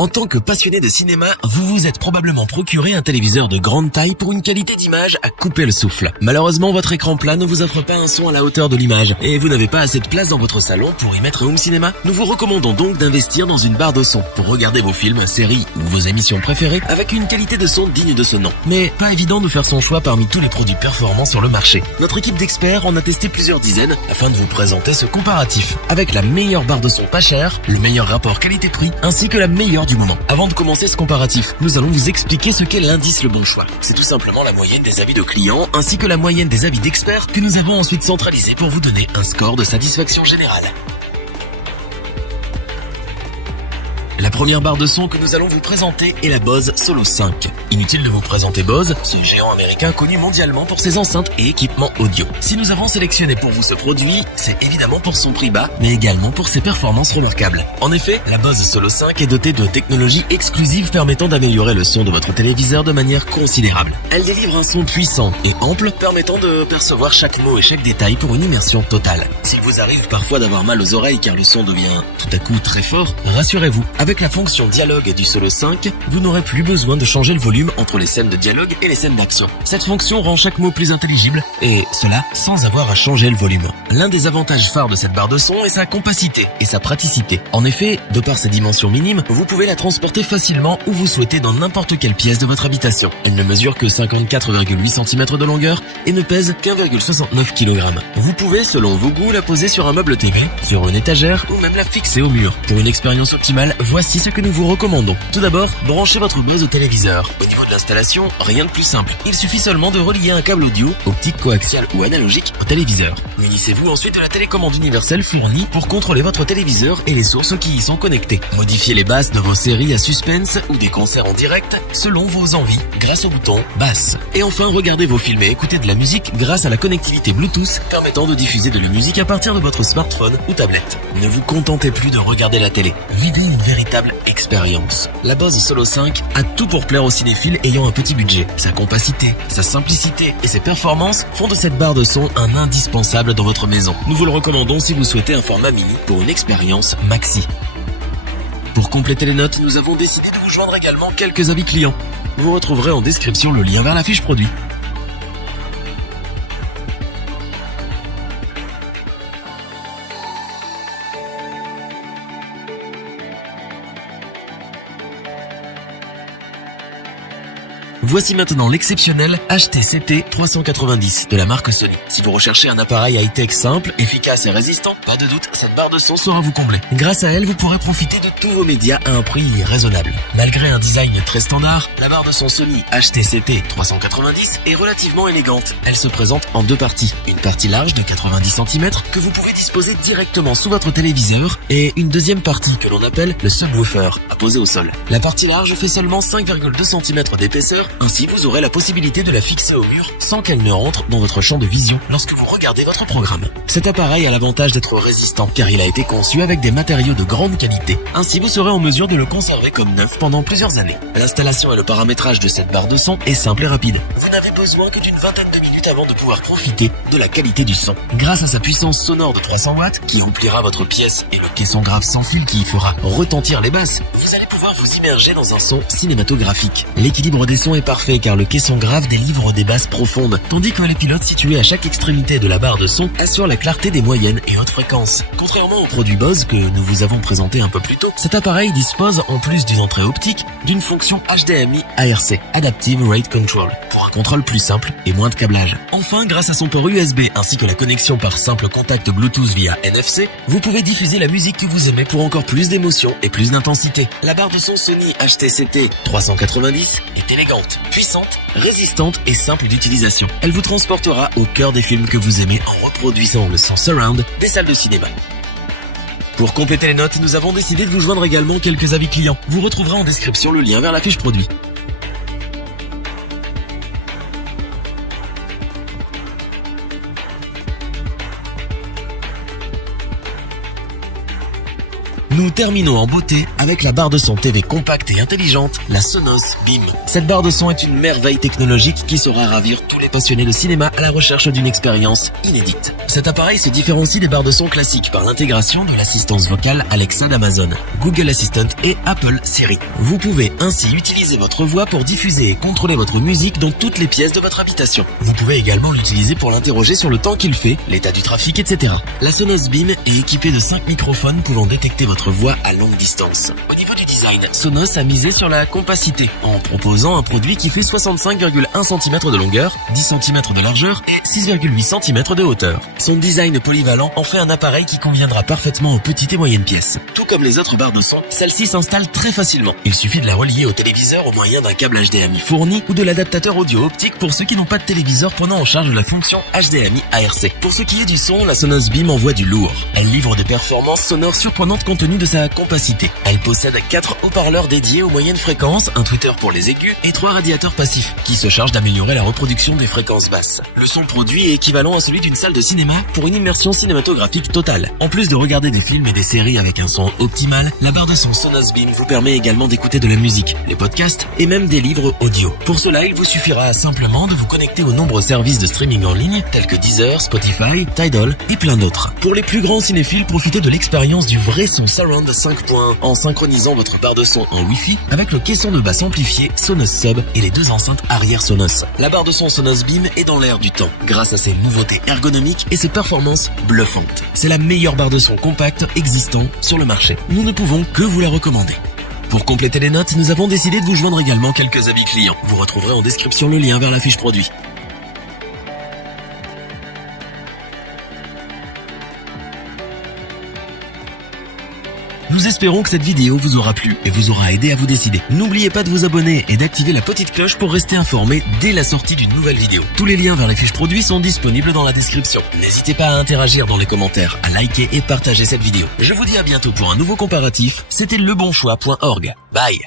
En tant que passionné de cinéma, vous vous êtes probablement procuré un téléviseur de grande taille pour une qualité d'image à couper le souffle. Malheureusement, votre écran plat ne vous offre pas un son à la hauteur de l'image et vous n'avez pas assez de place dans votre salon pour y mettre un home cinéma. Nous vous recommandons donc d'investir dans une barre de son pour regarder vos films, séries ou vos émissions préférées avec une qualité de son digne de ce nom. Mais pas évident de faire son choix parmi tous les produits performants sur le marché. Notre équipe d'experts en a testé plusieurs dizaines afin de vous présenter ce comparatif avec la meilleure barre de son pas chère, le meilleur rapport qualité-prix ainsi que la meilleure du moment. Avant de commencer ce comparatif, nous allons vous expliquer ce qu'est l'indice Le Bon Choix. C'est tout simplement la moyenne des avis de clients ainsi que la moyenne des avis d'experts que nous avons ensuite centralisé pour vous donner un score de satisfaction générale. La première barre de son que nous allons vous présenter est la Bose Solo 5. Inutile de vous présenter Bose, ce géant américain connu mondialement pour ses enceintes et équipements audio. Si nous avons sélectionné pour vous ce produit, c'est évidemment pour son prix bas, mais également pour ses performances remarquables. En effet, la Bose Solo 5 est dotée de technologies exclusives permettant d'améliorer le son de votre téléviseur de manière considérable. Elle délivre un son puissant et ample, permettant de percevoir chaque mot et chaque détail pour une immersion totale. S'il vous arrive parfois d'avoir mal aux oreilles car le son devient tout à coup très fort, rassurez-vous, avec la fonction dialogue du Solo 5, vous n'aurez plus besoin de changer le volume entre les scènes de dialogue et les scènes d'action. Cette fonction rend chaque mot plus intelligible, et cela sans avoir à changer le volume. L'un des avantages phares de cette barre de son est sa compacité et sa praticité. En effet, de par ses dimensions minimes, vous pouvez la transporter facilement où vous souhaitez dans n'importe quelle pièce de votre habitation. Elle ne mesure que 54,8 cm de longueur et ne pèse qu'1,69 kg. Vous pouvez, selon vos goûts, la poser sur un meuble TV, sur une étagère ou même la fixer au mur. Pour une expérience optimale, voici ce que nous vous recommandons. Tout d'abord, branchez votre Bose au téléviseur. Au niveau de l'installation, rien de plus simple. Il suffit seulement de relier un câble audio, optique, coaxial ou analogique au téléviseur. Munissez-vous ensuite de la télécommande universelle fournie pour contrôler votre téléviseur et les sources qui y sont connectées. Modifiez les basses de vos séries à suspense ou des concerts en direct selon vos envies grâce au bouton basse. Et enfin, regardez vos films et écoutez de la musique grâce à la connectivité Bluetooth permettant de diffuser de la musique à partir de votre smartphone ou tablette. Ne vous contentez plus de regarder la télé. Vivez une véritable expérience. La Bose Solo 5 a tout pour plaire aux cinéphiles ayant un petit budget. Sa compacité, sa simplicité et ses performances font de cette barre de son un indispensable dans votre maison. Nous vous le recommandons si vous souhaitez un format mini pour une expérience maxi. Pour compléter les notes, nous avons décidé de vous joindre également quelques avis clients. Vous retrouverez en description le lien vers la fiche produit. Voici maintenant l'exceptionnel HTCT 390 de la marque Sony. Si vous recherchez un appareil high-tech simple, efficace et résistant, pas de doute, cette barre de son saura vous combler. Grâce à elle, vous pourrez profiter de tous vos médias à un prix raisonnable. Malgré un design très standard, la barre de son Sony HTCT 390 est relativement élégante. Elle se présente en deux parties. Une partie large de 90 cm que vous pouvez disposer directement sous votre téléviseur et une deuxième partie que l'on appelle le subwoofer, à poser au sol. La partie large fait seulement 5,2 cm d'épaisseur. Ainsi, vous aurez la possibilité de la fixer au mur sans qu'elle ne rentre dans votre champ de vision lorsque vous regardez votre programme. Cet appareil a l'avantage d'être résistant car il a été conçu avec des matériaux de grande qualité. Ainsi, vous serez en mesure de le conserver comme neuf pendant plusieurs années. L'installation et le paramétrage de cette barre de son est simple et rapide. Vous n'avez besoin que d'une vingtaine de minutes avant de pouvoir profiter de la qualité du son. Grâce à sa puissance sonore de 300 watts qui remplira votre pièce et le caisson grave sans fil qui y fera retentir les basses, vous allez pouvoir vous immerger dans un son cinématographique. L'équilibre des sons est parfait car le caisson grave délivre des basses profondes, tandis que les pilotes situés à chaque extrémité de la barre de son assurent la clarté des moyennes et hautes fréquences. Contrairement au produit Bose que nous vous avons présenté un peu plus tôt, cet appareil dispose, en plus d'une entrée optique, d'une fonction HDMI ARC, Adaptive Rate Control, pour un contrôle plus simple et moins de câblage. Enfin, grâce à son port USB ainsi que la connexion par simple contact Bluetooth via NFC, vous pouvez diffuser la musique que vous aimez pour encore plus d'émotion et plus d'intensité. La barre de son Sony HTCT 390 est élégante, puissante, résistante et simple d'utilisation. Elle vous transportera au cœur des films que vous aimez en reproduisant le son surround des salles de cinéma. Pour compléter les notes, nous avons décidé de vous joindre également quelques avis clients. Vous retrouverez en description le lien vers la fiche produit. Nous terminons en beauté avec la barre de son TV compacte et intelligente, la Sonos Beam. Cette barre de son est une merveille technologique qui saura ravir tous les passionnés de cinéma à la recherche d'une expérience inédite. Cet appareil se différencie des barres de son classiques par l'intégration de l'assistance vocale Alexa d'Amazon, Google Assistant et Apple Siri. Vous pouvez ainsi utiliser votre voix pour diffuser et contrôler votre musique dans toutes les pièces de votre habitation. Vous pouvez également l'utiliser pour l'interroger sur le temps qu'il fait, l'état du trafic, etc. La Sonos Beam est équipée de 5 microphones pouvant détecter votre voix à longue distance. Au niveau du design, Sonos a misé sur la compacité en proposant un produit qui fait 65,1 cm de longueur, 10 cm de largeur et 6,8 cm de hauteur. Son design polyvalent en fait un appareil qui conviendra parfaitement aux petites et moyennes pièces. Tout comme les autres barres de son, celle-ci s'installe très facilement. Il suffit de la relier au téléviseur au moyen d'un câble HDMI fourni ou de l'adaptateur audio optique pour ceux qui n'ont pas de téléviseur prenant en charge la fonction HDMI ARC. Pour ce qui est du son, la Sonos Beam envoie du lourd. Elle livre des performances sonores surprenantes compte tenu de sa compacité. Elle possède 4 haut-parleurs dédiés aux moyennes fréquences, un tweeter pour les aigus et 3 radiateurs passifs qui se chargent d'améliorer la reproduction des fréquences basses. Le son produit est équivalent à celui d'une salle de cinéma pour une immersion cinématographique totale. En plus de regarder des films et des séries avec un son optimal, la barre de son Sonos Beam vous permet également d'écouter de la musique, les podcasts et même des livres audio. Pour cela, il vous suffira simplement de vous connecter aux nombreux services de streaming en ligne tels que Deezer, Spotify, Tidal et plein d'autres. Pour les plus grands cinéphiles, profitez de l'expérience du vrai son Surround 5.1 en synchronisant votre barre de son en Wi-Fi avec le caisson de basse amplifié Sonos Sub et les 2 enceintes arrière Sonos. La barre de son Sonos Beam est dans l'air du temps grâce à ses nouveautés ergonomiques et ses performances bluffantes. C'est la meilleure barre de son compacte existant sur le marché. Nous ne pouvons que vous la recommander. Pour compléter les notes, nous avons décidé de vous joindre également quelques avis clients. Vous retrouverez en description le lien vers la fiche produit. Nous espérons que cette vidéo vous aura plu et vous aura aidé à vous décider. N'oubliez pas de vous abonner et d'activer la petite cloche pour rester informé dès la sortie d'une nouvelle vidéo. Tous les liens vers les fiches produits sont disponibles dans la description. N'hésitez pas à interagir dans les commentaires, à liker et partager cette vidéo. Je vous dis à bientôt pour un nouveau comparatif. C'était lebonchoix.org. Bye.